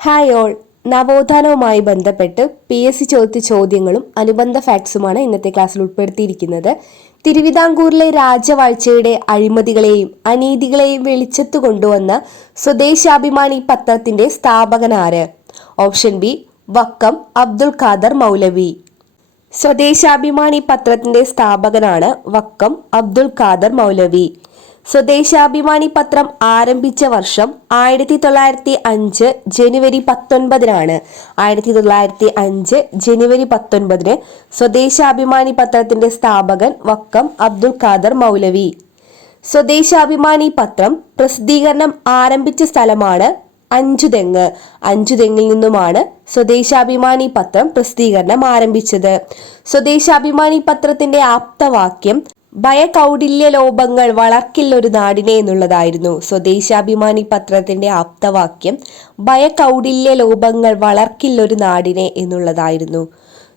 Hi all. നവോത്ഥാനവുമായി ബന്ധപ്പെട്ട് PSC ചോദിച്ച ചോദ്യങ്ങളും അനുബന്ധ ഫാക്ട്സുമാണ് ഇന്നത്തെ ക്ലാസ്സിൽ ഉൾപ്പെടുത്തിയിരിക്കുന്നത്. തിരുവിതാംകൂറിലെ രാജവാഴ്ചയുടെ അഴിമതികളെയും അനീതികളെയും വെളിച്ചത്ത് കൊണ്ടുവന്ന സ്വദേശാഭിമാനി പത്രത്തിന്റെ സ്ഥാപകനാര്? ഓപ്ഷൻ ബി വക്കം അബ്ദുൽ ഖാദർ മൗലവി. സ്വദേശാഭിമാനി പത്രത്തിന്റെ സ്ഥാപകനാണ് വക്കം അബ്ദുൽ ഖാദർ മൗലവി. സ്വദേശാഭിമാനി പത്രം ആരംഭിച്ച വർഷം 1905 ജനുവരി 19 1905 ജനുവരി 19 സ്വദേശാഭിമാനി പത്രത്തിന്റെ സ്ഥാപകൻ വക്കം അബ്ദുൽ ഖാദർ മൗലവി. സ്വദേശാഭിമാനി പത്രം പ്രസിദ്ധീകരണം ആരംഭിച്ച സ്ഥലമാണ് അഞ്ചുതെങ്ങ്. അഞ്ചുതെങ്ങിൽ നിന്നുമാണ് സ്വദേശാഭിമാനി പത്രം പ്രസിദ്ധീകരണം ആരംഭിച്ചത്. സ്വദേശാഭിമാനി പത്രത്തിന്റെ ആപ്തവാക്യം ഭയകൗടില്യ ലോപങ്ങൾ വളർക്കില്ലൊരു നാടിനെ എന്നുള്ളതായിരുന്നു. സ്വദേശാഭിമാനി പത്രത്തിന്റെ ആപ്തവാക്യം ഭയകൗടില്യ ലോപങ്ങൾ വളർക്കില്ലൊരു നാടിനെ എന്നുള്ളതായിരുന്നു.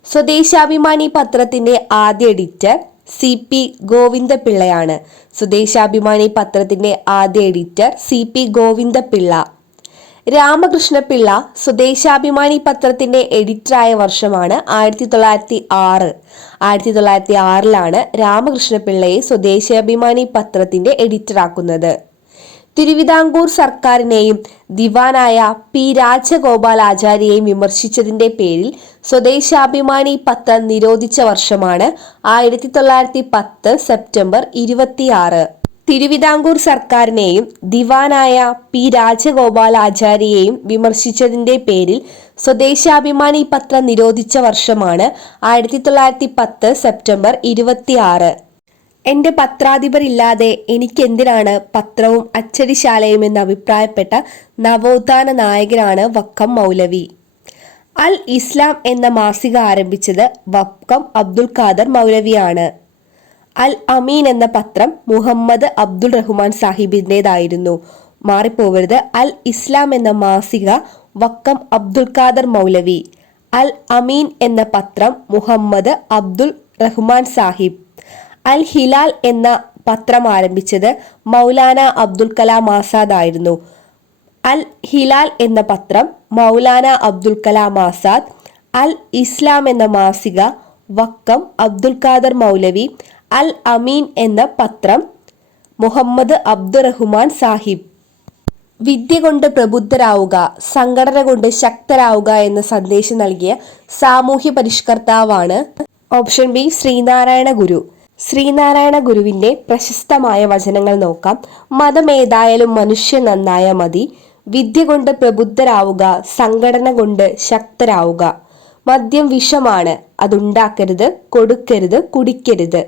സ്വദേശാഭിമാനി പത്രത്തിന്റെ ആദ്യ എഡിറ്റർ CP ഗോവിന്ദപിള്ളയാണ്. സ്വദേശാഭിമാനി പത്രത്തിന്റെ ആദ്യ എഡിറ്റർ CP ഗോവിന്ദപിള്ള. രാമകൃഷ്ണപിള്ള സ്വദേശാഭിമാനി പത്രത്തിന്റെ എഡിറ്ററായ വർഷമാണ് 1906. 1906 രാമകൃഷ്ണപിള്ളയെ സ്വദേശാഭിമാനി പത്രത്തിന്റെ എഡിറ്ററാക്കുന്നത്. തിരുവിതാംകൂർ സർക്കാരിനെയും ദിവാനായ P രാജഗോപാലാചാര്യയെയും വിമർശിച്ചതിന്റെ പേരിൽ സ്വദേശാഭിമാനി പത്രം നിരോധിച്ച വർഷമാണ് 1910 സെപ്റ്റംബർ 26. തിരുവിതാംകൂർ സർക്കാരിനെയും ദിവാനായ P രാജഗോപാലാചാര്യയെയും വിമർശിച്ചതിന്റെ പേരിൽ സ്വദേശാഭിമാനി പത്രം നിരോധിച്ച വർഷമാണ് 1910 സെപ്റ്റംബർ 26. എന്റെ പത്രാധിപരില്ലാതെ എനിക്കെന്തിനാണ് പത്രവും അച്ചടിശാലയും എന്ന് അഭിപ്രായപ്പെട്ട നവോത്ഥാന നായകനാണ് വക്കം മൗലവി. അൽ ഇസ്ലാം എന്ന മാസിക ആരംഭിച്ചത് വക്കം അബ്ദുൽ ഖാദർ മൗലവിയാണ്. അൽ അമീൻ എന്ന പത്രം മുഹമ്മദ് അബ്ദുൾ റഹ്മാൻ സാഹിബിൻ്റെതായിരുന്നു. മാറിപ്പോവരുത്. അൽ ഇസ്ലാം എന്ന മാസിക വക്കം അബ്ദുൽ ഖാദർ മൗലവി. അൽ അമീൻ എന്ന പത്രം മുഹമ്മദ് അബ്ദുൾ റഹ്മാൻ സാഹിബ്. അൽ ഹിലാൽ എന്ന പത്രം ആരംഭിച്ചത് മൗലാന അബ്ദുൽ കലാം ആസാദ് ആയിരുന്നു. അൽ ഹിലാൽ എന്ന പത്രം മൗലാന അബ്ദുൽ കലാം ആസാദ്. അൽ ഇസ്ലാം എന്ന മാസിക വക്കം അബ്ദുൽ ഖാദർ മൗലവി. അൽ അമീൻ എന്ന പത്രം മുഹമ്മദ് അബ്ദുർ റഹ്മാൻ സാഹിബ്. വിദ്യ കൊണ്ട് പ്രബുദ്ധരാവുക, സംഘടന കൊണ്ട് ശക്തരാവുക എന്ന സന്ദേശം നൽകിയ സാമൂഹ്യ പരിഷ്കർത്താവാണ് ഓപ്ഷൻ ബി ശ്രീനാരായണ ഗുരു. ശ്രീനാരായണ ഗുരുവിന്റെ പ്രശസ്തമായ വചനങ്ങൾ നോക്കാം. മതമേതായാലും മനുഷ്യൻ നന്നായ മതി. വിദ്യ കൊണ്ട് പ്രബുദ്ധരാവുക, സംഘടന കൊണ്ട് ശക്തരാവുക. മദ്യം വിഷമാണ്, അതുണ്ടാക്കരുത്, കൊടുക്കരുത്, കുടിക്കരുത്.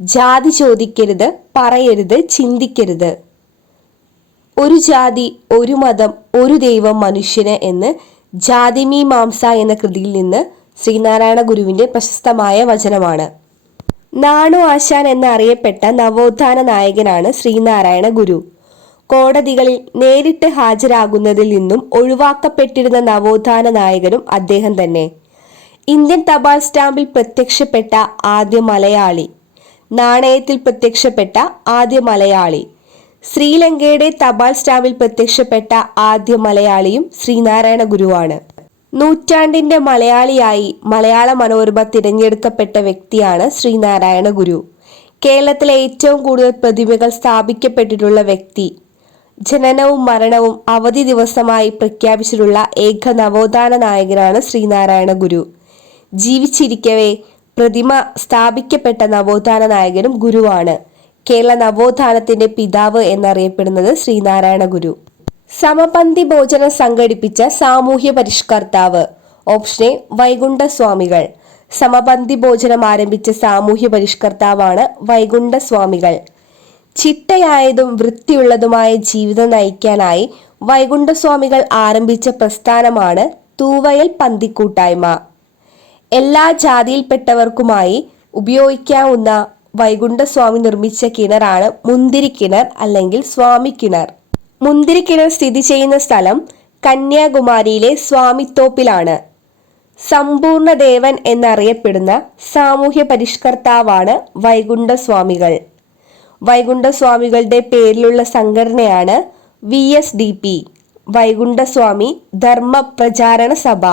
ജാതി ചോദിക്കരുത്, പറയരുത്, ചിന്തിക്കരുത്. ഒരു ജാതി, ഒരു മതം, ഒരു ദൈവം മനുഷ്യന് എന്ന് ജാതിമീമാംസ എന്ന കൃതിയിൽ നിന്ന് ശ്രീനാരായണ ഗുരുവിന്റെ പ്രശസ്തമായ വചനമാണ്. നാണു ആശാൻ എന്നറിയപ്പെട്ട നവോത്ഥാന നായകനാണ് ശ്രീനാരായണ ഗുരു. കോടതികളിൽ നേരിട്ട് ഹാജരാകുന്നതിൽ നിന്നും ഒഴിവാക്കപ്പെട്ടിരുന്ന നവോത്ഥാന നായകനും അദ്ദേഹം തന്നെ. ഇന്ത്യൻ തപാൽ സ്റ്റാമ്പിൽ പ്രത്യക്ഷപ്പെട്ട ആദ്യ മലയാളി. നാണയത്തിൽ പ്രത്യക്ഷപ്പെട്ട ആദ്യ മലയാളി. ശ്രീലങ്കയുടെ തപാൽ സ്റ്റാമ്പിൽ പ്രത്യക്ഷപ്പെട്ട ആദ്യ മലയാളിയും ശ്രീനാരായണ ഗുരുവാണ്. നൂറ്റാണ്ടിന്റെ മലയാളിയായി മലയാള മനോരമ തിരഞ്ഞെടുക്കപ്പെട്ട വ്യക്തിയാണ് ശ്രീനാരായണ ഗുരു. കേരളത്തിലെ ഏറ്റവും കൂടുതൽ പ്രതിമകൾ സ്ഥാപിക്കപ്പെട്ടിട്ടുള്ള വ്യക്തി. ജനനവും മരണവും അവധി ദിവസമായി പ്രഖ്യാപിച്ചിട്ടുള്ള ഏക നവോത്ഥാന നായകനാണ് ശ്രീനാരായണ ഗുരു. ജീവിച്ചിരിക്കവേ പ്രതിമ സ്ഥാപിക്കപ്പെട്ട നവോത്ഥാന നായകനും ഗുരുവാണ്. കേരള നവോത്ഥാനത്തിന്റെ പിതാവ് എന്നറിയപ്പെടുന്നത് ശ്രീനാരായണ ഗുരു. സമപന്തി ഭോജനം സംഘടിപ്പിച്ച സാമൂഹ്യ പരിഷ്കർത്താവ്. Option A വൈകുണ്ഠസ്വാമികൾ. സമപന്തി ഭോജനം ആരംഭിച്ച സാമൂഹ്യ പരിഷ്കർത്താവാണ് വൈകുണ്ഠസ്വാമികൾ. ചിട്ടയായതും വൃത്തിയുള്ളതുമായ ജീവിതം നയിക്കാനായി വൈകുണ്ഠസ്വാമികൾ ആരംഭിച്ച പ്രസ്ഥാനമാണ് തൂവയൽ പന്തിക്കൂട്ടായ്മ. എല്ലാ ജാതിയിൽപ്പെട്ടവർക്കുമായി ഉപയോഗിക്കാവുന്ന വൈകുണ്ഠസ്വാമി നിർമ്മിച്ച കിണറാണ് മുന്തിരിക്കിണർ അല്ലെങ്കിൽ സ്വാമി കിണർ. മുന്തിരിക്കിണർ സ്ഥിതി ചെയ്യുന്ന സ്ഥലം കന്യാകുമാരിയിലെ സ്വാമിത്തോപ്പിലാണ്. സമ്പൂർണദേവൻ എന്നറിയപ്പെടുന്ന സാമൂഹ്യ പരിഷ്കർത്താവാണ് വൈകുണ്ഠസ്വാമികൾ. വൈകുണ്ഠസ്വാമികളുടെ പേരിലുള്ള സംഘടനയാണ് VSDP വൈകുണ്ഠസ്വാമി ധർമ്മ പ്രചാരണ സഭ.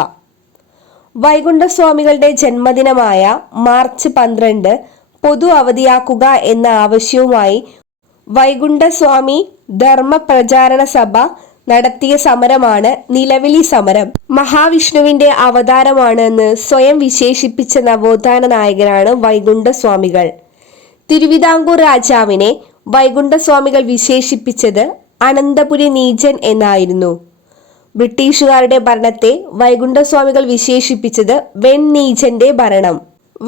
വൈകുണ്ഠസ്വാമികളുടെ ജന്മദിനമായ മാർച്ച് 12 പൊതു അവധിയാക്കുക എന്ന ആവശ്യവുമായി വൈകുണ്ഠസ്വാമി ധർമ്മ പ്രചാരണ സഭ നടത്തിയ സമരമാണ് നിലവിളി സമരം. മഹാവിഷ്ണുവിന്റെ അവതാരമാണ് എന്ന് സ്വയം വിശേഷിപ്പിച്ച നവോത്ഥാന നായകനാണ് വൈകുണ്ഠസ്വാമികൾ. തിരുവിതാംകൂർ രാജാവിനെ വൈകുണ്ഠസ്വാമികൾ വിശേഷിപ്പിച്ചത് അനന്തപുരി നീചൻ എന്നായിരുന്നു. ബ്രിട്ടീഷുകാരുടെ ഭരണത്തെ വൈകുണ്ഠസ്വാമികൾ വിശേഷിപ്പിച്ചത് വെണ്ണീചന്റെ ഭരണം.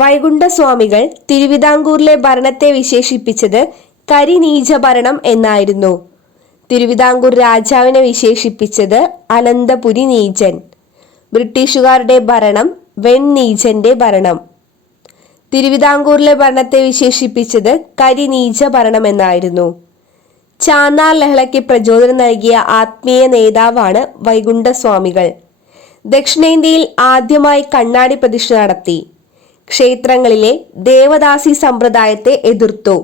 വൈകുണ്ഠസ്വാമികൾ തിരുവിതാംകൂറിലെ ഭരണത്തെ വിശേഷിപ്പിച്ചത് കരിനീച ഭരണം എന്നായിരുന്നു. തിരുവിതാംകൂർ രാജാവിനെ വിശേഷിപ്പിച്ചത് അനന്തപുരി നീചൻ. ബ്രിട്ടീഷുകാരുടെ ഭരണം വെണ്ണീചന്റെ ഭരണം. തിരുവിതാംകൂറിലെ ഭരണത്തെ വിശേഷിപ്പിച്ചത് കരിനീച ഭരണം എന്നായിരുന്നു. ചാന്നാർ ലഹളയ്ക്ക് പ്രചോദനം നൽകിയ ആത്മീയ നേതാവാണ് വൈകുണ്ഠസ്വാമികൾ. ദക്ഷിണേന്ത്യയിൽ ആദ്യമായി കണ്ണാടി പ്രതിഷ്ഠ നടത്തി. ക്ഷേത്രങ്ങളിലെ ദേവദാസി സമ്പ്രദായത്തെ എതിർത്തു.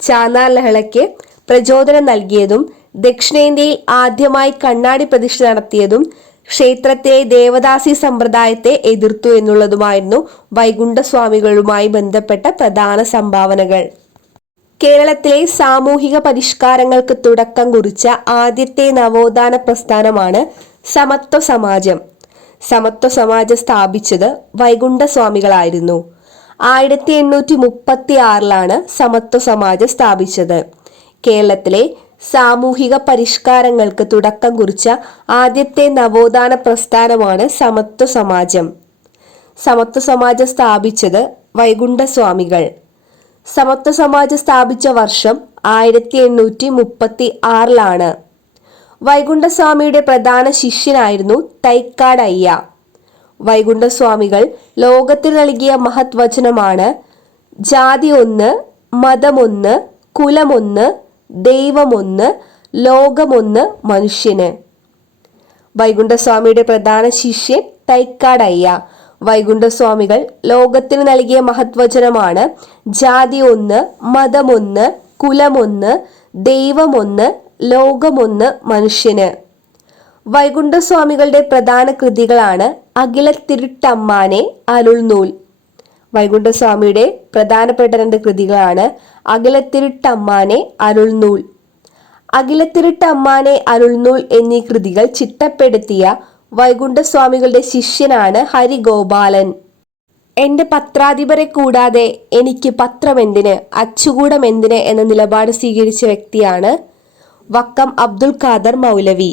ചാന്നാർ ലഹളയ്ക്ക് പ്രചോദനം നൽകിയതും ദക്ഷിണേന്ത്യയിൽ ആദ്യമായി കണ്ണാടി പ്രതിഷ്ഠ നടത്തിയതും ക്ഷേത്രത്തിലെ ദേവദാസി സമ്പ്രദായത്തെ എതിർത്തു എന്നുള്ളതുമായിരുന്നു വൈകുണ്ഠസ്വാമികളുമായി ബന്ധപ്പെട്ട പ്രധാന സംഭാവനകൾ. കേരളത്തിലെ സാമൂഹിക പരിഷ്കാരങ്ങൾക്ക് തുടക്കം കുറിച്ച ആദ്യത്തെ നവോത്ഥാന പ്രസ്ഥാനമാണ് സമത്വ സമാജം. സമത്വ സമാജം സ്ഥാപിച്ചത് വൈകുണ്ഠസ്വാമികളായിരുന്നു. 1836 സമത്വ സമാജം സ്ഥാപിച്ചത്. കേരളത്തിലെ സാമൂഹിക പരിഷ്കാരങ്ങൾക്ക് തുടക്കം കുറിച്ച ആദ്യത്തെ നവോത്ഥാന പ്രസ്ഥാനമാണ് സമത്വ സമാജം. സമത്വ സമാജം സ്ഥാപിച്ചത് വൈകുണ്ഠസ്വാമികൾ. സമത്വ സമാജം സ്ഥാപിച്ച വർഷം 1836. വൈകുണ്ഠസ്വാമിയുടെ പ്രധാന ശിഷ്യനായിരുന്നു തൈക്കാട് അയ്യ. വൈകുണ്ഠസ്വാമികൾ ലോകത്തിന് നൽകിയ മഹത് വചനമാണ് ജാതി ഒന്ന്, മതമൊന്ന്, കുലമൊന്ന്, ദൈവമൊന്ന്, ലോകമൊന്ന്, മനുഷ്യന്. വൈകുണ്ഠസ്വാമിയുടെ പ്രധാന ശിഷ്യൻ തൈക്കാട് അയ്യ. വൈകുണ്ഠസ്വാമികൾ ലോകത്തിന് നൽകിയ മഹത്വചനമാണ് ജാതി ഒന്ന്, മതമൊന്ന്, കുലമൊന്ന്, ദൈവമൊന്ന്, ലോകമൊന്ന്, മനുഷ്യന്. വൈകുണ്ഠസ്വാമികളുടെ പ്രധാന കൃതികളാണ് അഖിലത്തിരുട്ടമ്മാനെ, അരുൾനൂൽ. വൈകുണ്ഠസ്വാമിയുടെ പ്രധാനപ്പെട്ട 2 കൃതികളാണ് അഖിലത്തിരുട്ടമ്മാനെ, അരുൾനൂൽ. അഖിലത്തിരുട്ടമ്മാനെ, അരുൾനൂൽ എന്നീ കൃതികൾ ചിട്ടപ്പെടുത്തിയ വൈകുണ്ഠസ്വാമികളുടെ ശിഷ്യനാണ് ഹരിഗോപാലൻ. എന്റെ പത്രാധിപരെ കൂടാതെ എനിക്ക് പത്രമെന്തിന്, അച്ചുകൂടമെന്തിന് എന്ന നിലപാട് സ്വീകരിച്ച വ്യക്തിയാണ് വക്കം അബ്ദുൽ ഖാദർ മൗലവി.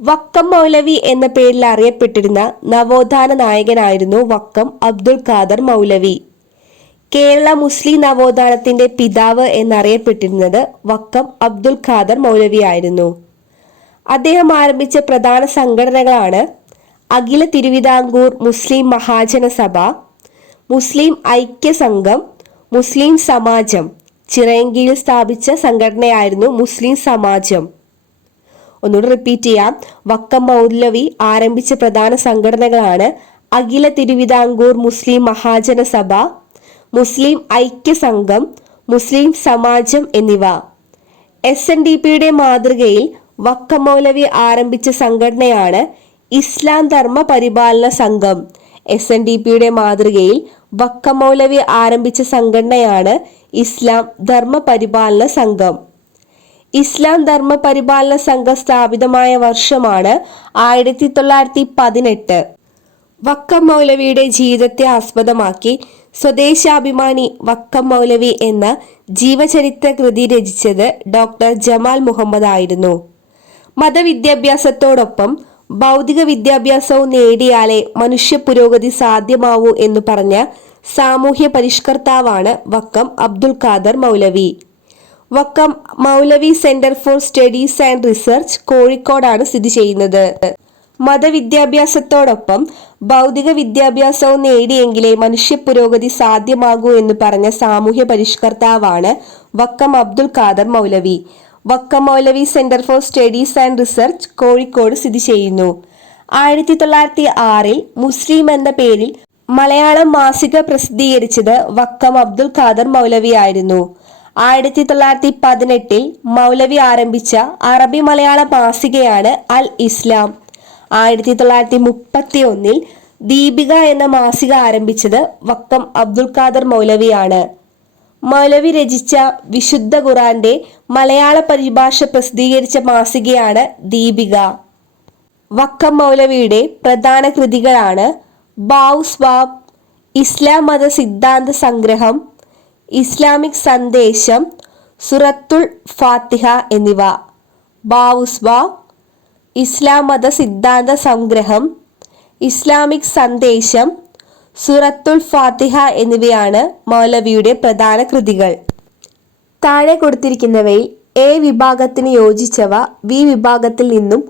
വക്കം മൗലവി എന്ന പേരിൽ അറിയപ്പെട്ടിരുന്ന നവോത്ഥാന നായകനായിരുന്നു വക്കം അബ്ദുൽ ഖാദർ മൗലവി. കേരള മുസ്ലിം നവോത്ഥാനത്തിന്റെ പിതാവ് എന്നറിയപ്പെട്ടിരുന്നത് വക്കം അബ്ദുൽ ഖാദർ മൗലവി ആയിരുന്നു. അദ്ദേഹം ആരംഭിച്ച പ്രധാന സംഘടനകളാണ് അഖില തിരുവിതാംകൂർ മുസ്ലിം മഹാജന സഭ, മുസ്ലിം ഐക്യ സംഘം, മുസ്ലിം സമാജം. ചിറയൻകീഴിൽ സ്ഥാപിച്ച സംഘടനയായിരുന്നു മുസ്ലിം സമാജം. ഒന്നുകൂടി റിപ്പീറ്റ് ചെയ്യാം. വക്കം മൗലവി ആരംഭിച്ച പ്രധാന സംഘടനകളാണ് അഖില തിരുവിതാംകൂർ മുസ്ലിം മഹാജന സഭ, മുസ്ലിം ഐക്യ സംഘം, മുസ്ലിം സമാജം എന്നിവ. SNDPയുടെ മാതൃകയിൽ വക്കം മൗലവി ആരംഭിച്ച സംഘടനയാണ് ഇസ്ലാം ധർമ്മ പരിപാലന സംഘം. SNDPയുടെ മാതൃകയിൽ വക്കം മൗലവി ആരംഭിച്ച സംഘടനയാണ് ഇസ്ലാം ധർമ്മ പരിപാലന സംഘം. ഇസ്ലാം ധർമ്മ പരിപാലന സംഘം സ്ഥാപിതമായ വർഷമാണ് 1918. വക്കം മൗലവിയുടെ ജീവിതത്തെ ആസ്പദമാക്കി സ്വദേശാഭിമാനി വക്കം മൗലവി എന്ന ജീവചരിത്ര കൃതി രചിച്ചത് ഡോക്ടർ ജമാൽ മുഹമ്മദ് ആയിരുന്നു. മതവിദ്യാഭ്യാസത്തോടൊപ്പം ഭൗതിക വിദ്യാഭ്യാസവും നേടിയാലേ മനുഷ്യ പുരോഗതി സാധ്യമാവൂ എന്ന് പറഞ്ഞ സാമൂഹ്യ പരിഷ്കർത്താവാണ് Vakkom Abdul Khader Moulavi. Vakkom Moulavi centre for studies and research കോഴിക്കോടാണ് സ്ഥിതി ചെയ്യുന്നത്. മതവിദ്യാഭ്യാസത്തോടൊപ്പം ഭൗതിക വിദ്യാഭ്യാസവും നേടിയെങ്കിലേ മനുഷ്യ പുരോഗതി സാധ്യമാകൂ എന്ന് പറഞ്ഞ സാമൂഹ്യ പരിഷ്കർത്താവാണ് Vakkom Abdul Khader Moulavi. Vakkom Moulavi centre for studies and research Kozhikode സ്ഥിതി ചെയ്യുന്നു. 1906 മുസ്ലിം എന്ന പേരിൽ മലയാളം മാസിക പ്രസിദ്ധീകരിച്ചത് വക്കം അബ്ദുൽ ഖാദർ മൗലവി ആയിരുന്നു. 1918 മൗലവി ആരംഭിച്ച അറബി മലയാള മാസികയാണ് അൽ ഇസ്ലാം. 1931 ദീപിക എന്ന മാസിക ആരംഭിച്ചത് വക്കം അബ്ദുൽ ഖാദർ മൗലവിയാണ്. മൗലവി രചിച്ച വിശുദ്ധ ഖുർആന്റെ മലയാള പരിഭാഷ പ്രസിദ്ധീകരിച്ച മാസികയാണ് ദീപിക. വക്കം മൗലവിയുടെ പ്രധാന കൃതികളാണ് ബാവുസ്വാബ്, ഇസ്ലാം മത സിദ്ധാന്ത സംഗ്രഹം, ഇസ്ലാമിക് സന്ദേശം, സുറത്തുൽ ഫാത്തിഹ എന്നിവ. ബാവുസ്വാബ്, ഇസ്ലാം മത സിദ്ധാന്ത സംഗ്രഹം, ഇസ്ലാമിക് സന്ദേശം, സുറത്തുൽ ഫാത്തിഹ എന്നിവയാണ് മൗലവിയുടെ പ്രധാന കൃതികൾ. താഴെ കൊടുത്തിരിക്കുന്നവയിൽ എ വിഭാഗത്തിന് യോജിച്ചവ ബി വിഭാഗത്തിൽ നിന്നും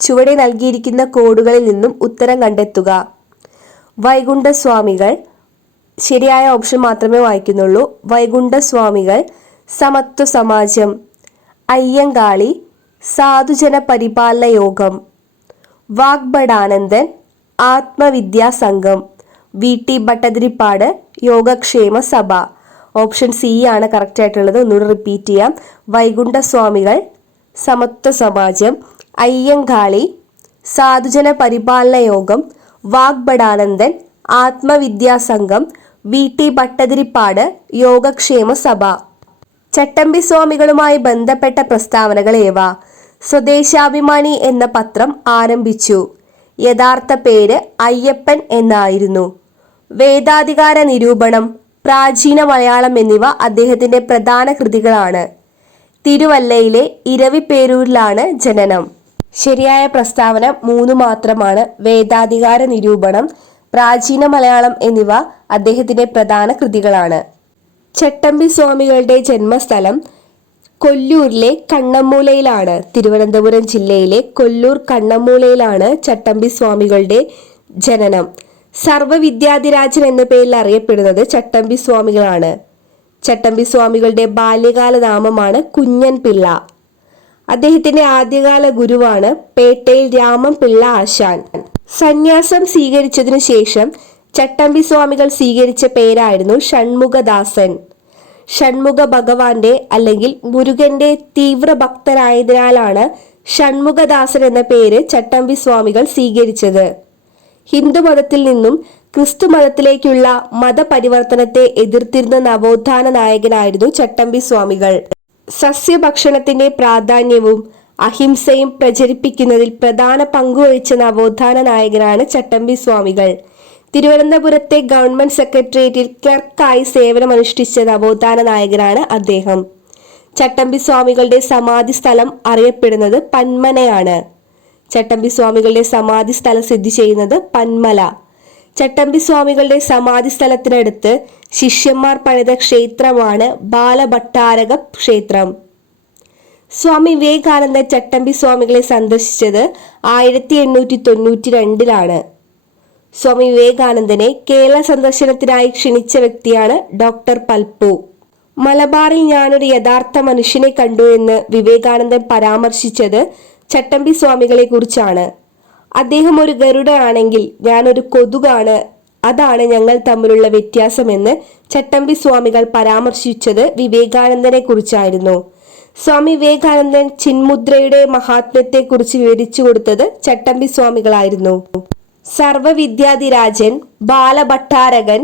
ചുവടെ നൽകിയിരിക്കുന്ന കോഡുകളിൽ നിന്നും ഉത്തരം കണ്ടെത്തുക. വൈകുണ്ഠസ്വാമികൾ, ശരിയായ ഓപ്ഷൻ മാത്രമേ വായിക്കുന്നുള്ളൂ. വൈകുണ്ഠസ്വാമികൾ, സമത്വ സമാജം. അയ്യങ്കാളി, സാധുജന പരിപാലന യോഗം. വാഗ്ഭടാനന്ദൻ, ആത്മവിദ്യാ സംഘം. വി ടി ഭട്ടതിരിപ്പാട്, യോഗക്ഷേമ സഭ. ഓപ്ഷൻ സി ആണ് കറക്റ്റ് ആയിട്ടുള്ളത്. ഒന്നുകൂടി റിപ്പീറ്റ് ചെയ്യാം. വൈകുണ്ഠസ്വാമികൾ, സമത്വ സമാജം. അയ്യങ്കാളി, സാധുജന പരിപാലന യോഗം. വാഗ്ഭടാനന്ദൻ, ആത്മവിദ്യാ സംഘം. വി ടി ഭട്ടതിരിപ്പാട്, യോഗക്ഷേമ സഭ. ചട്ടമ്പി സ്വാമികളുമായി ബന്ധപ്പെട്ട പ്രസ്താവനകൾ ഏവ? സ്വദേശാഭിമാനി എന്ന പത്രം ആരംഭിച്ചു. യഥാർത്ഥ പേര് അയ്യപ്പൻ എന്നായിരുന്നു. വേദാധികാര നിരൂപണം, പ്രാചീന മലയാളം എന്നിവ അദ്ദേഹത്തിന്റെ പ്രധാന കൃതികളാണ്. തിരുവല്ലയിലെ ഇരവിപേരൂരിലാണ് ജനനം. ശരിയായ പ്രസ്താവന 3 മാത്രമാണ്. വേദാധികാര നിരൂപണം, പ്രാചീന മലയാളം എന്നിവ അദ്ദേഹത്തിന്റെ പ്രധാന കൃതികളാണ്. ചട്ടമ്പി സ്വാമികളുടെ ജന്മസ്ഥലം കൊല്ലൂരിലെ കണ്ണമ്മൂലയിലാണ്. തിരുവനന്തപുരം ജില്ലയിലെ കൊല്ലൂർ കണ്ണമ്മൂലയിലാണ് ചട്ടമ്പി സ്വാമികളുടെ ജനനം. സർവവിദ്യാധിരാജൻ എന്ന പേരിൽ അറിയപ്പെടുന്നത് ചട്ടമ്പി സ്വാമികളാണ്. ചട്ടമ്പി സ്വാമികളുടെ ബാല്യകാല നാമമാണ് കുഞ്ഞൻ പിള്ള. അദ്ദേഹത്തിന്റെ ആദ്യകാല ഗുരുവാണ് പേട്ടയിൽ രാമൻ പിള്ള ആശാൻ. സന്യാസം സ്വീകരിച്ചതിനു ശേഷം ചട്ടമ്പി സ്വാമികൾ സ്വീകരിച്ച പേരായിരുന്നു ഷൺമുഖദാസൻ. ഷൺമുഖ ഭഗവാന്റെ അല്ലെങ്കിൽ മുരുകന്റെ തീവ്ര ഭക്തനായതിനാലാണ് ഷൺമുഖദാസൻ എന്ന പേര് ചട്ടമ്പി സ്വാമികൾ സ്വീകരിച്ചത്. ഹിന്ദുമതത്തിൽ നിന്നും ക്രിസ്തു മതത്തിലേക്കുള്ള മതപരിവർത്തനത്തെ എതിർത്തിരുന്ന നവോത്ഥാന നായകനായിരുന്നു ചട്ടമ്പി സ്വാമികൾ. സസ്യഭക്ഷണത്തിന്റെ പ്രാധാന്യവും അഹിംസയും പ്രചരിപ്പിക്കുന്നതിൽ പ്രധാന പങ്കുവഹിച്ച നവോത്ഥാന നായകനാണ് ചട്ടമ്പി സ്വാമികൾ. തിരുവനന്തപുരത്തെ ഗവൺമെന്റ് സെക്രട്ടേറിയറ്റിൽ ക്ലർക്കായി സേവനമനുഷ്ഠിച്ച നവോത്ഥാന നായകനാണ് അദ്ദേഹം. ചട്ടമ്പി സ്വാമികളുടെ സമാധി സ്ഥലം അറിയപ്പെടുന്നത് പന്മനയാണ്. ചട്ടമ്പി സ്വാമികളുടെ സമാധി സ്ഥലം സ്ഥിതി ചെയ്യുന്നത് പന്മല. ചട്ടമ്പി സ്വാമികളുടെ സമാധി സ്ഥലത്തിനടുത്ത് ശിഷ്യന്മാർ പണിത ക്ഷേത്രമാണ് ബാലഭട്ടാരക ക്ഷേത്രം. സ്വാമി വിവേകാനന്ദൻ ചട്ടമ്പി സ്വാമികളെ സന്ദർശിച്ചത് 1892 സ്വാമി വിവേകാനന്ദനെ കേരള സന്ദർശനത്തിനായി ക്ഷണിച്ച വ്യക്തിയാണ് ഡോക്ടർ പൽപ്പു. മലബാറിൽ ഞാനൊരു യഥാർത്ഥ മനുഷ്യനെ കണ്ടു എന്ന് വിവേകാനന്ദൻ പരാമർശിച്ചത് ചട്ടമ്പി സ്വാമികളെ കുറിച്ചാണ്. അദ്ദേഹം ഒരു ഗരുഡനാണെങ്കിൽ ഞാനൊരു കൊതുകാണ്, അതാണ് ഞങ്ങൾ തമ്മിലുള്ള വ്യത്യാസമെന്ന് ചട്ടമ്പി സ്വാമികൾ പരാമർശിച്ചത് വിവേകാനന്ദനെ കുറിച്ചായിരുന്നു. സ്വാമി വിവേകാനന്ദൻ ചിന്മുദ്രയുടെ മഹാത്മ്യത്തെക്കുറിച്ച് വിവരിച്ചു കൊടുത്തത് ചട്ടമ്പി സ്വാമികളായിരുന്നു. സർവവിദ്യാധിരാജൻ, ബാലഭട്ടാരകൻ,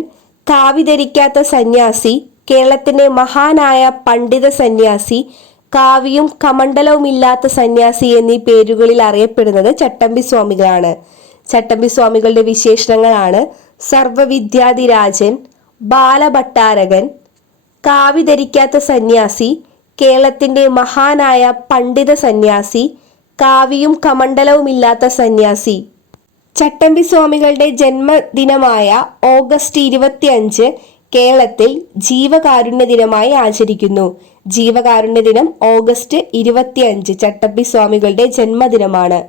കാവിധരിക്കാത്ത സന്യാസി, കേരളത്തിന്റെ മഹാനായ പണ്ഡിത സന്യാസി, കാവിയും കമണ്ഡലവുമില്ലാത്ത സന്യാസി എന്നീ പേരുകളിൽ അറിയപ്പെടുന്നത് ചട്ടമ്പി സ്വാമികളാണ്. ചട്ടമ്പി സ്വാമികളുടെ വിശേഷണങ്ങളാണ് സർവവിദ്യാധിരാജൻ, ബാലഭട്ടാരകൻ, കാവിധരിക്കാത്ത സന്യാസി, കേരളത്തിന്റെ മഹാനായ പണ്ഡിത സന്യാസി, കാവിയും കമണ്ഡലവുമില്ലാത്ത സന്യാസി. ചട്ടമ്പി സ്വാമികളുടെ ജന്മദിനമായ ഓഗസ്റ്റ് 25 കേരളത്തിൽ ജീവകാരുണ്യ ദിനമായി ആചരിക്കുന്നു. ജീവകാരുണ്യ ദിനം ഓഗസ്റ്റ് 25 ചട്ടമ്പി സ്വാമികളുടെ ജന്മദിനമാണ്.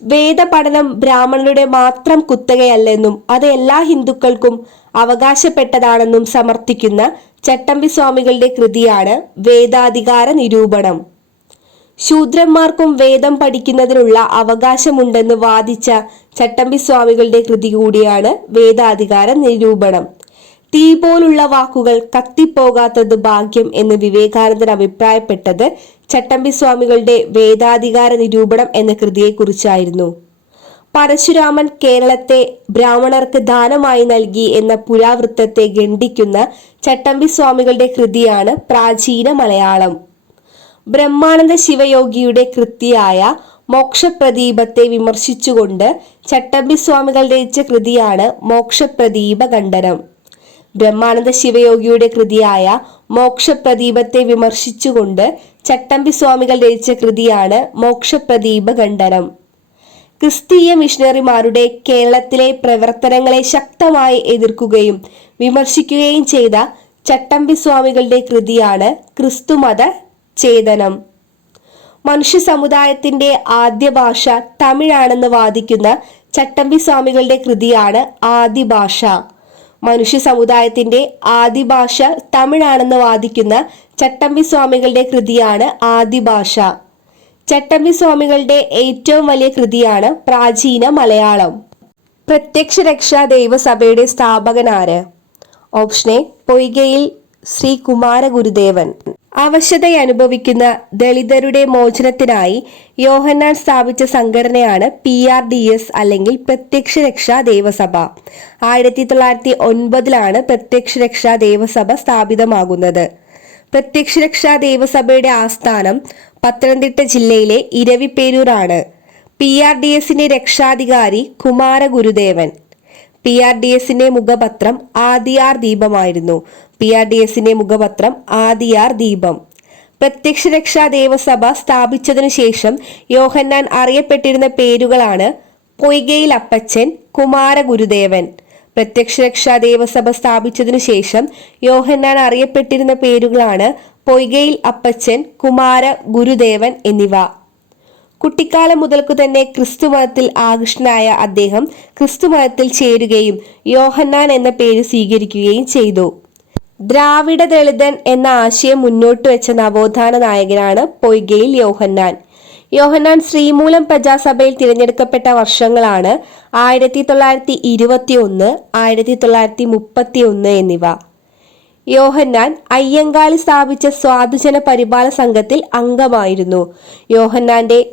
വേദപഠനം ബ്രാഹ്മണരുടെ മാത്രം കുത്തകയല്ലെന്നും അത് എല്ലാ ഹിന്ദുക്കൾക്കും അവകാശപ്പെട്ടതാണെന്നും സമർത്ഥിക്കുന്ന ചട്ടമ്പി സ്വാമികളുടെ കൃതിയാണ് വേദാധികാര നിരൂപണം. ശൂദ്രന്മാർക്കും വേദം പഠിക്കുന്നതിനുള്ള അവകാശമുണ്ടെന്ന് വാദിച്ച ചട്ടമ്പി സ്വാമികളുടെ കൃതി കൂടിയാണ് വേദാധികാര നിരൂപണം. തീ പോലുള്ള വാക്കുകൾ കത്തിപ്പോകാത്തത് ഭാഗ്യം എന്ന് വിവേകാനന്ദൻ അഭിപ്രായപ്പെട്ടത് ചട്ടമ്പി സ്വാമികളുടെ വേദാധികാര നിരൂപണം എന്ന കൃതിയെക്കുറിച്ചായിരുന്നു. പരശുരാമൻ കേരളത്തെ ബ്രാഹ്മണർക്ക് ദാനമായി നൽകി എന്ന പുരാവൃത്തത്തെ ഖണ്ഡിക്കുന്ന ചട്ടമ്പി സ്വാമികളുടെ കൃതിയാണ് പ്രാചീന മലയാളം. ബ്രഹ്മാനന്ദ ശിവയോഗിയുടെ കൃതിയായ മോക്ഷപ്രദീപത്തെ വിമർശിച്ചുകൊണ്ട് ചട്ടമ്പി സ്വാമികൾ രചിച്ച കൃതിയാണ് മോക്ഷപ്രദീപ ഖണ്ഡനം. ബ്രഹ്മാനന്ദ ശിവയോഗിയുടെ കൃതിയായ മോക്ഷപ്രദീപത്തെ വിമർശിച്ചുകൊണ്ട് ചട്ടമ്പി സ്വാമികൾ രചിച്ച കൃതിയാണ് മോക്ഷപ്രദീപ ഖണ്ഡനം. ക്രിസ്തീയ മിഷണറിമാരുടെ കേരളത്തിലെ പ്രവർത്തനങ്ങളെ ശക്തമായി എതിർക്കുകയും വിമർശിക്കുകയും ചെയ്ത ചട്ടമ്പി സ്വാമികളുടെ കൃതിയാണ് ക്രിസ്തുമത ചേതനം. മനുഷ്യ സമുദായത്തിന്റെ ആദ്യ ഭാഷ തമിഴാണെന്ന് വാദിക്കുന്ന ചട്ടമ്പി സ്വാമികളുടെ കൃതിയാണ് ആദിഭാഷ. മനുഷ്യ സമുദായത്തിന്റെ ആദിഭാഷ തമിഴാണെന്ന് വാദിക്കുന്ന ചട്ടമ്പി സ്വാമികളുടെ കൃതിയാണ് ആദിഭാഷ. ചട്ടമ്പി സ്വാമികളുടെ ഏറ്റവും വലിയ കൃതിയാണ് പ്രാചീന മലയാളം. പ്രത്യക്ഷ രക്ഷാ ദൈവസഭയുടെ സ്ഥാപകനാര്? ഓപ്ഷൻ എ പൊയ്കയിൽ ശ്രീ കുമാരഗുരുദേവൻ. അവശതയനുഭവിക്കുന്ന ദളിതരുടെ മോചനത്തിനായി യോഹന്നാൻ സ്ഥാപിച്ച സംഘടനയാണ് PRDS അല്ലെങ്കിൽ പ്രത്യക്ഷ രക്ഷാ ദൈവസഭ. 1909 പ്രത്യക്ഷ രക്ഷാ ദൈവസഭ സ്ഥാപിതമാകുന്നത്. പ്രത്യക്ഷ രക്ഷാ ദൈവസഭയുടെ ആസ്ഥാനം പത്തനംതിട്ട ജില്ലയിലെ ഇരവിപേരൂരാണ്. PRDSന്റെ രക്ഷാധികാരി കുമാരഗുരുദേവൻ. PRDSന്റെ മുഖപത്രം ആദിയാർ ദീപമായിരുന്നു. PRDSന്റെ മുഖപത്രം ആദിയാർ ദീപം. പ്രത്യക്ഷ രക്ഷാ ദേവസഭ സ്ഥാപിച്ചതിനു ശേഷം യോഹന്നാൻ അറിയപ്പെട്ടിരുന്ന പേരുകളാണ് പൊയ്കയിൽ അപ്പച്ചൻ, കുമാരഗുരുദേവൻ. പ്രത്യക്ഷ രക്ഷാ ദേവസഭ സ്ഥാപിച്ചതിനു ശേഷം യോഹന്നാൻ അറിയപ്പെട്ടിരുന്ന പേരുകളാണ് പൊയ്കയിൽ അപ്പച്ചൻ, കുമാര ഗുരുദേവൻ എന്നിവ. കുട്ടിക്കാലം മുതൽക്കു തന്നെ ക്രിസ്തുമതത്തിൽ ആകൃഷ്ടനായ അദ്ദേഹം ക്രിസ്തുമതത്തിൽ ചേരുകയും യോഹന്നാൻ എന്ന പേര് സ്വീകരിക്കുകയും ചെയ്തു. ദ്രാവിഡ ദളിതൻ എന്ന ആശയം മുന്നോട്ട് വെച്ച നവോത്ഥാന നായകനാണ് പൊയ്കയിൽ യോഹന്നാൻ. യോഹന്നാൻ ശ്രീമൂലം പ്രജാസഭയിൽ തിരഞ്ഞെടുക്കപ്പെട്ട വർഷങ്ങളാണ് 1921, 1931 എന്നിവ. യോഹന്നാൻ അയ്യങ്കാളി സ്ഥാപിച്ച സ്വാധുജന പരിപാല സംഘത്തിൽ അംഗമായിരുന്നു. യോഹന്നാന്റെ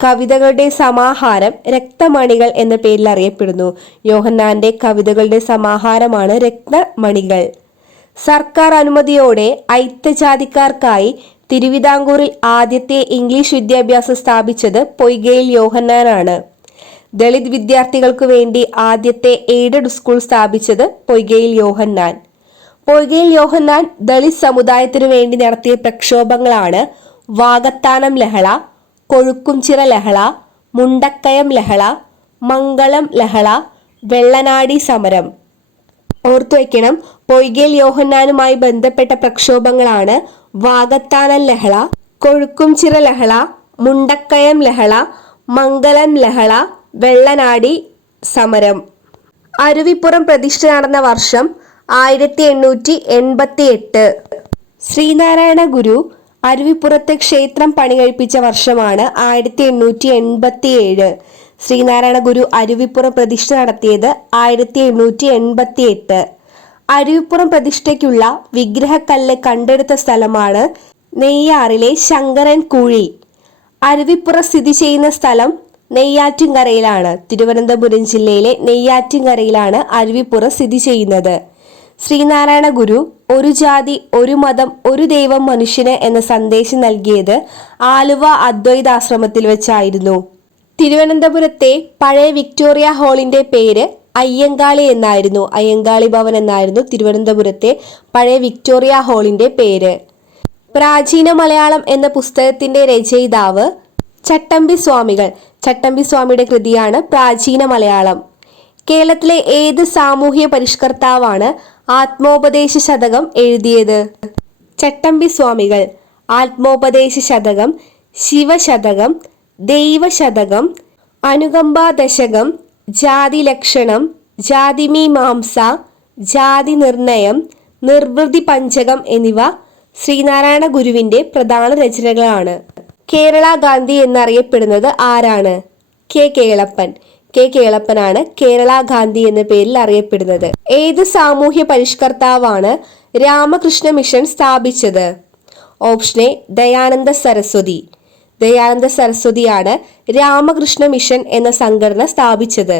കവിതകളുടെ സമാഹാരം രക്തമണികൾ എന്ന പേരിൽ അറിയപ്പെടുന്നു. യോഹന്നാന്റെ കവിതകളുടെ സമാഹാരമാണ് രക്തമണികൾ. സർക്കാർ അനുമതിയോടെ അയിത്തജാതിക്കാർക്കായി തിരുവിതാംകൂറിൽ ആദ്യത്തെ ഇംഗ്ലീഷ് വിദ്യാഭ്യാസം സ്ഥാപിച്ചത് പൊയ്കയിൽ യോഹന്നാനാണ്. ദളിത് വിദ്യാർത്ഥികൾക്കു വേണ്ടി ആദ്യത്തെ എയ്ഡഡ് സ്കൂൾ സ്ഥാപിച്ചത് പൊയ്കയിൽ യോഹന്നാൻ. പൊയ്കയിൽ യോഹന്നാൻ ദളിത് സമുദായത്തിനു വേണ്ടി നടത്തിയ പ്രക്ഷോഭങ്ങളാണ് വാകത്താനം ലഹള, കൊഴുക്കുംചിറ ലഹള, മുണ്ടക്കയം ലഹള, മംഗളം ലഹള, വെള്ളനാടി സമരം. ഓർത്തുവയ്ക്കണം, പൊയ്കയിൽ യോഹന്നാനുമായി ബന്ധപ്പെട്ട പ്രക്ഷോഭങ്ങളാണ് വാകത്താനം ലഹള, കൊഴുക്കുംചിറ ലഹള, മുണ്ടക്കയം ലഹള, മംഗലം ലഹള, വെള്ളനാടി സമരം. അരുവിപ്പുറം പ്രതിഷ്ഠ നടന്ന വർഷം 1888. ശ്രീനാരായണ ഗുരു അരുവിപ്പുറത്ത് ക്ഷേത്രം പണികഴിപ്പിച്ച വർഷമാണ് 1887. ശ്രീനാരായണ ഗുരു അരുവിപ്പുറം പ്രതിഷ്ഠ നടത്തിയത് 1888. അരുവിപ്പുറം പ്രതിഷ്ഠയ്ക്കുള്ള വിഗ്രഹക്കല്ല് കണ്ടെടുത്ത സ്ഥലമാണ് നെയ്യാറിലെ ശങ്കരൻ കുഴി. അരുവിപ്പുറം സ്ഥിതി ചെയ്യുന്ന സ്ഥലം നെയ്യാറ്റിൻകരയിലാണ്. തിരുവനന്തപുരം ജില്ലയിലെ നെയ്യാറ്റിൻകരയിലാണ് അരുവിപ്പുറം സ്ഥിതി ചെയ്യുന്നത്. ശ്രീനാരായണ ഗുരു ഒരു ജാതി, ഒരു മതം, ഒരു ദൈവം മനുഷ്യന് എന്ന സന്ദേശം നൽകിയത് ആലുവ അദ്വൈതാശ്രമത്തിൽ വെച്ചായിരുന്നു. തിരുവനന്തപുരത്തെ പഴയ വിക്ടോറിയ ഹാളിന്റെ പേര് അയ്യങ്കാളി എന്നായിരുന്നു. അയ്യങ്കാളി ഭവൻ എന്നായിരുന്നു തിരുവനന്തപുരത്തെ പഴയ വിക്ടോറിയ ഹാളിന്റെ പേര്. പ്രാചീന മലയാളം എന്ന പുസ്തകത്തിന്റെ രചയിതാവ് ചട്ടമ്പി സ്വാമികൾ. ചട്ടമ്പി സ്വാമിയുടെ കൃതിയാണ് പ്രാചീന മലയാളം. കേരളത്തിലെ ഏത് സാമൂഹ്യ പരിഷ്കർത്താവാണ് ആത്മോപദേശ ശതകം എഴുതിയത്? ചട്ടമ്പി സ്വാമികൾ. ആത്മോപദേശ ശതകം, ശിവശതകം, ദൈവശതകം, അനുകമ്പാ ദശകം, ജാതി ലക്ഷണം, ജാതിമീമാംസ, ജാതി നിർണയം, നിർവൃതി പഞ്ചകം എന്നിവ ശ്രീനാരായണ ഗുരുവിന്റെ പ്രധാന രചനകളാണ്. കേരള ഗാന്ധി എന്നറിയപ്പെടുന്നത് ആരാണ്? കെ കേളപ്പൻ. കെ കേളപ്പനാണ് കേരള ഗാന്ധി എന്ന പേരിൽ അറിയപ്പെടുന്നത്. ഏത് സാമൂഹ്യ പരിഷ്കർത്താവാണ് രാമകൃഷ്ണ മിഷൻ സ്ഥാപിച്ചത്? Option A Dayananda Saraswati. ദയാനന്ദ സരസ്വതിയാണ് രാമകൃഷ്ണ മിഷൻ എന്ന സംഘടന സ്ഥാപിച്ചത്.